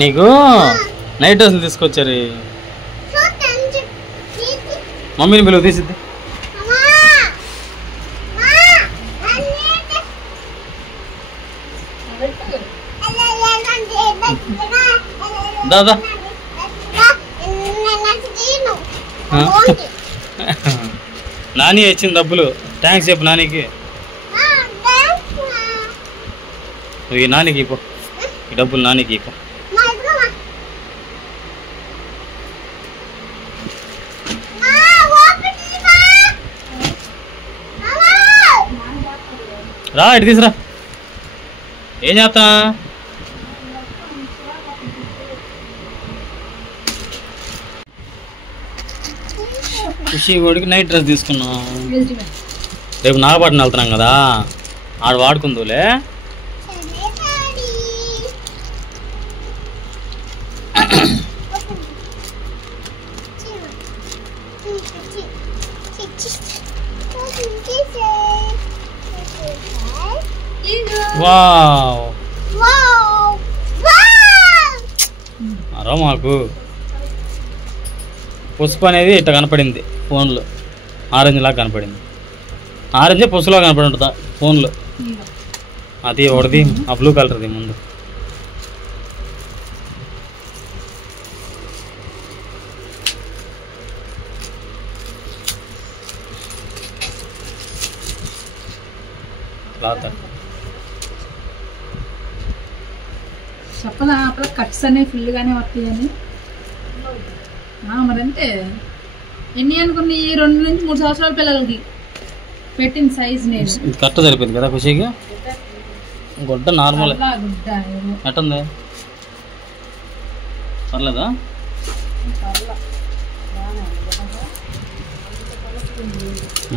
నీకు నైట్ డ్రెస్సులు తీసుకొచ్చారు. మమ్మీని పిలువ తీసిద్ది. దాదా నాని ఇచ్చిన డబ్బులు థ్యాంక్స్ చెప్పు నానికి. ఈ నానికి ఇపో, ఈ డబ్బులు నానికి ఇపో. రా ఇటు తీసురా. ఏం చేస్తా? ఖుషి వాడికి నైట్ డ్రెస్ తీసుకున్నాం. రేపు నాగపట్నం వెళ్తున్నాం కదా, ఆడు వాడుకుందులే. అరా మాకు పసుపు అనేది ఇట్లా కనపడింది ఫోన్లో, ఆరెంజ్ లాగా కనపడింది. ఆరెంజ్ పసుపులా కనపడి ఉంటుందా ఫోన్లో? అది ఒకటిది, ఆ బ్లూ కలర్ది ముందు. చెప్పదా అప్పుడు కట్స్ అనేవి ఫుల్గానే వస్తాయని. మరంటే ఎన్ని అనుకుని 2 నుంచి 3 సంవత్సరాల పిల్లలకి పెట్టిన సైజ్ నేను కరెక్ట్ సరిపోయింది కదా ఖుషిగా. గుడ్డ నార్మల్ ఎట్టుంది? పర్లేదా?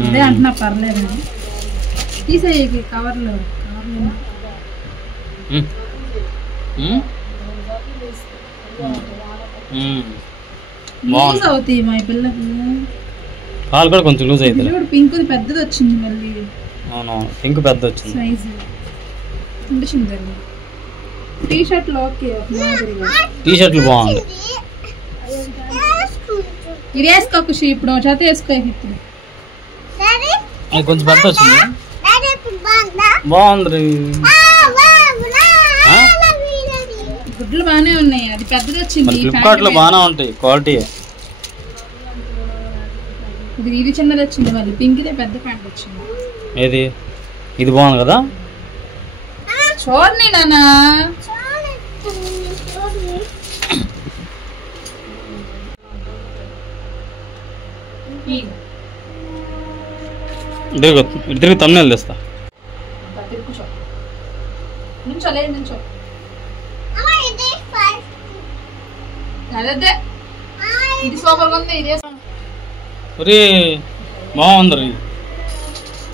అదే అంటున్నా పర్లేదు. తీసేయి కవర్లు లూజ్ అవుతాయి మా పిల్లకి. కాలు కూడా కొంచెం లూజ్ అవుతుంది. పింక్ పెద్దది వచ్చింది మళ్ళీ. అవును పింక్ పెద్ద వచ్చింది సైజు. టీ షర్ట్లు ఓకే, టీ షర్ట్లు బాగుంది. ఇది వేసుకో ఖుషి, ఇప్పుడు చేత వేసుకో. ఇప్పుడు కొంచెం పెద్ద వచ్చింది, బాగుంది. గుడ్లు బాగానే ఉన్నాయి, అది పెద్దది వచ్చింది. ఫ్లిప్కార్ట్ లో బాగానే ఉంటాయి క్వాలిటీ. ఇది చిన్నది వచ్చింది, మళ్ళీ పింక్ పెద్ద ప్యాంట్ వచ్చింది. ఏది ఇది బాగుంది కదా? చూడండి నాన్న, ఇటు తిరిగి తమ్ముళ్ళు తెస్తా. ఇది సూపర్ ఉంది. ఇదే ఒరే బాగుంది.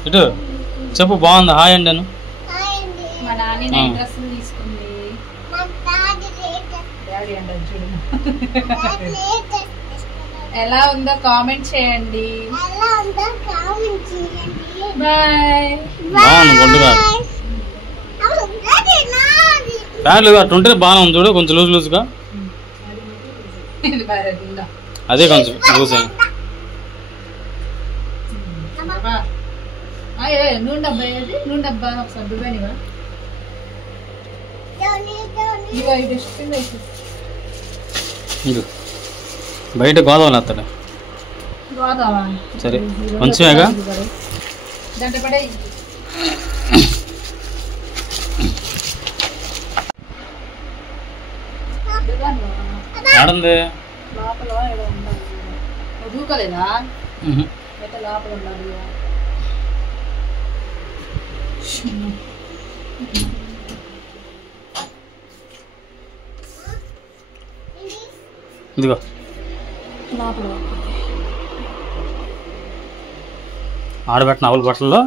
ఇటు చెప్పు బాగుంది. హాయ్ అండి అను. మా నాని నైట్ డ్రెస్సులు తీసుకుంది. ఎలా ఉందో కామెంట్ చేయండి. బాయ్. బాగుంది గుడ్డుగా. ప్యాంట్లు అట్టుంటే బాగానే ఉంది చూడు, కొంచెం లూజ్ లూజ్గా. అదే కొంచెం లూజ్ అయింది. నూనె డబ్బా, నూనె డబ్బా ఒకసారి దుబానివా. బయట గోదావరి వస్తాడు. సరే కొంచెమేగా. ఆడంది దూకలేదా? లోపల ఉండాలి. ఇదిగో ఆడబెట్టిన ఆవుల బట్టల్లో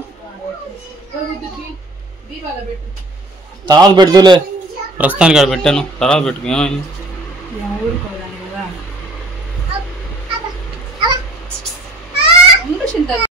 తర్వాత పెడుతులే, ప్రస్తుతానికి ఆడ పెట్టాను. తర్వాత పెట్టుకు. ఏమైంది?